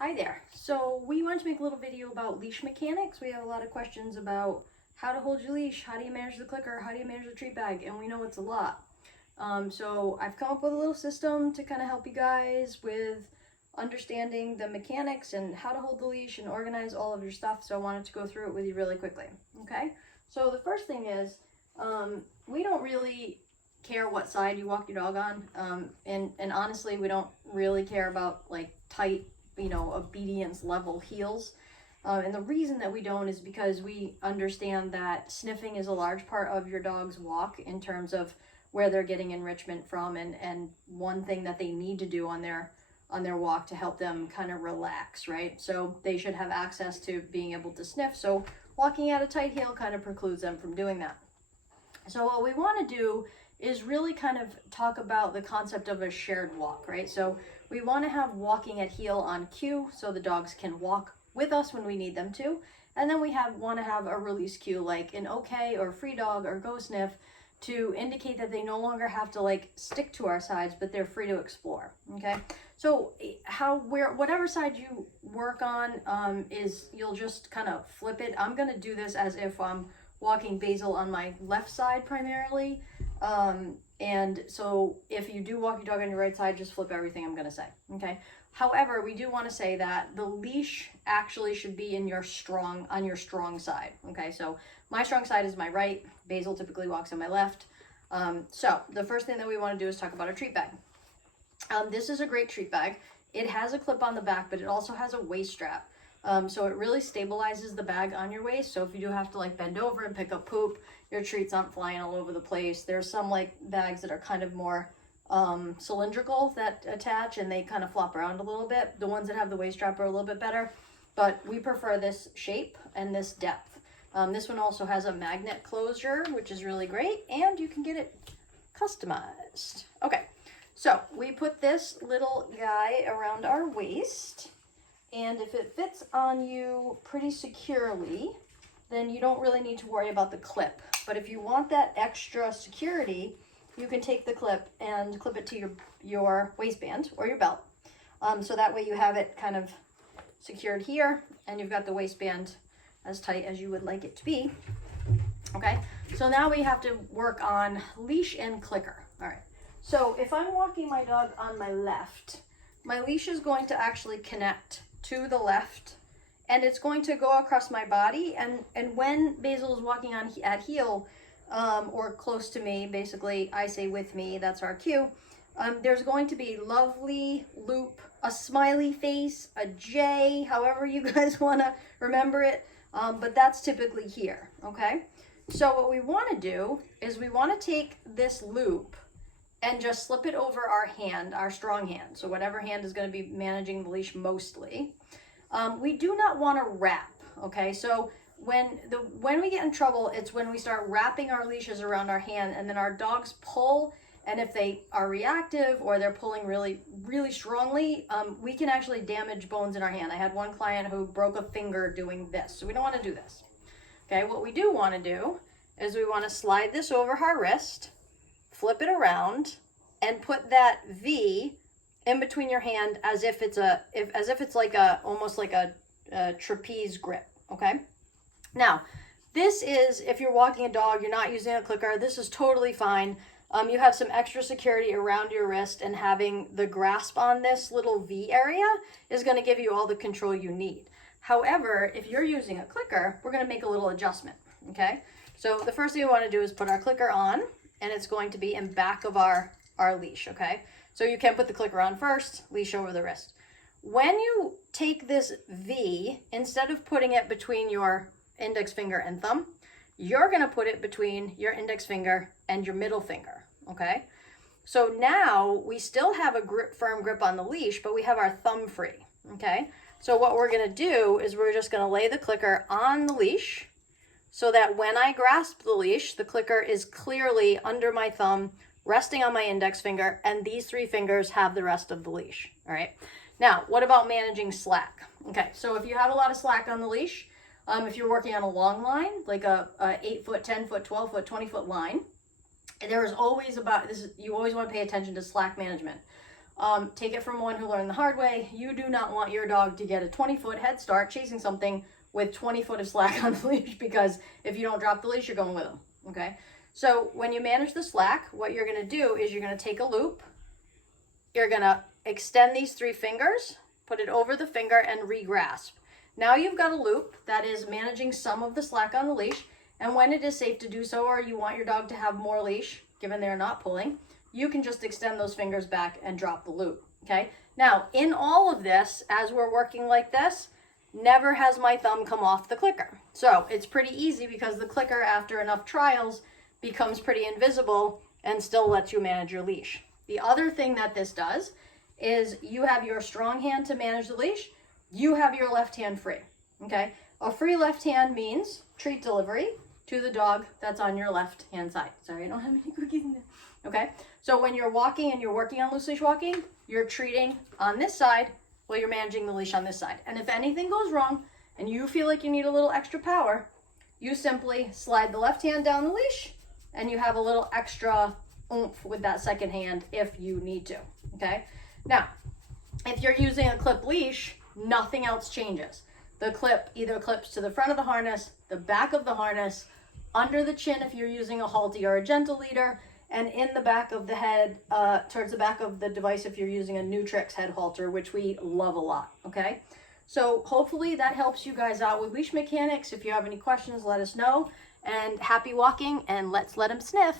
Hi there. So we wanted to make a little video about leash mechanics. We have a lot of questions about how to hold your leash, how do you manage the clicker, how do you manage the treat bag, and we know it's a lot. So I've come up with a little system to kind of help you guys with understanding the mechanics and how to hold the leash and organize all of your stuff. So I wanted to go through it with you really quickly. Okay? So the first thing is, we don't really care what side you walk your dog on. And honestly, we don't really care about like tight, obedience level heels. And the reason that we don't is because we understand that sniffing is a large part of your dog's walk in terms of where they're getting enrichment from, and one thing that they need to do on their walk to help them kind of relax, right? So they should have access to being able to sniff. So walking at a tight heel kind of precludes them from doing that. So what we want to do is really kind of talk about the concept of a shared walk, right? So we want to have walking at heel on cue so the dogs can walk with us when we need them to. And then we want to have a release cue like an okay or free dog or go sniff to indicate that they no longer have to like stick to our sides, but they're free to explore, okay? So whatever side you work on is you'll just kind of flip it. I'm going to do this as if I'm walking Basil on my left side primarily. And so if you do walk your dog on your right side, just flip everything I'm going to say, okay? However, we do want to say that the leash actually should be on your strong side, okay? So my strong side is my right. Basil typically walks on my left. So the first thing that we want to do is talk about a treat bag. This is a great treat bag. It has a clip on the back, but it also has a waist strap. So it really stabilizes the bag on your waist. So if you do have to like bend over and pick up poop, your treats aren't flying all over the place. There's some like bags that are kind of more cylindrical that attach and they kind of flop around a little bit. The ones that have the waist strap are a little bit better, but we prefer this shape and this depth. This one also has a magnet closure, which is really great, and you can get it customized. Okay, so we put this little guy around our waist. And if it fits on you pretty securely, then you don't really need to worry about the clip. But if you want that extra security, you can take the clip and clip it to your waistband or your belt. So that way you have it kind of secured here and you've got the waistband as tight as you would like it to be. Okay, so now we have to work on leash and clicker. All right, so if I'm walking my dog on my left, my leash is going to actually connect to the left and it's going to go across my body, and when Basil is walking on at heel or close to me, basically I say with me, that's our cue. There's going to be lovely loop, a smiley face, a J, however you guys want to remember it, but that's typically here. Okay, so what we want to do is we want to take this loop and just slip it over our hand, our strong hand. So whatever hand is going to be managing the leash mostly. We do not want to wrap, okay? So when we get in trouble, it's when we start wrapping our leashes around our hand and then our dogs pull, and if they are reactive or they're pulling really, really strongly, we can actually damage bones in our hand. I had one client who broke a finger doing this, so we don't want to do this. Okay, what we do want to do is we want to slide this over our wrist, flip it around, and put that V in between your hand as if it's like almost like a trapeze grip. Okay. Now, this is if you're walking a dog, you're not using a clicker. This is totally fine. You have some extra security around your wrist, and having the grasp on this little V area is going to give you all the control you need. However, if you're using a clicker, we're going to make a little adjustment. Okay. So the first thing we want to do is put our clicker on, and it's going to be in back of our leash, okay? So you can put the clicker on first, leash over the wrist. When you take this V, instead of putting it between your index finger and thumb, you're gonna put it between your index finger and your middle finger, okay? So now we still have a firm grip on the leash, but we have our thumb free, okay? So what we're gonna do is we're just gonna lay the clicker on the leash, so that when I grasp the leash, the clicker is clearly under my thumb, resting on my index finger, and these three fingers have the rest of the leash, all right? Now, what about managing slack? Okay, so if you have a lot of slack on the leash, if you're working on a long line, like a 8 foot, 10 foot, 12 foot, 20 foot line, there is always you always want to pay attention to slack management. Take it from one who learned the hard way. You do not want your dog to get a 20-foot head start chasing something with 20 foot of slack on the leash, because if you don't drop the leash, you're going with them, okay? So when you manage the slack, what you're gonna do is you're gonna take a loop, you're gonna extend these 3 fingers, put it over the finger and re-grasp. Now you've got a loop that is managing some of the slack on the leash, and when it is safe to do so, or you want your dog to have more leash, given they're not pulling, you can just extend those fingers back and drop the loop, okay? Now, in all of this, as we're working like this, never has my thumb come off the clicker. So it's pretty easy because the clicker, after enough trials, becomes pretty invisible and still lets you manage your leash. The other thing that this does is you have your strong hand to manage the leash, you have your left hand free, okay? A free left hand means treat delivery to the dog that's on your left hand side. Sorry, I don't have any cookies in there. Okay, so when you're walking and you're working on loose leash walking, you're treating on this side while you're managing the leash on this side. And if anything goes wrong and you feel like you need a little extra power, you simply slide the left hand down the leash and you have a little extra oomph with that second hand if you need to, okay? Now, if you're using a clip leash, nothing else changes. The clip either clips to the front of the harness, the back of the harness, under the chin if you're using a halty or a gentle leader, and in the back of the head, towards the back of the device if you're using a Nutrix head halter, which we love a lot, okay? So hopefully that helps you guys out with Leash Mechanics. If you have any questions, let us know. And happy walking, and let's let him sniff.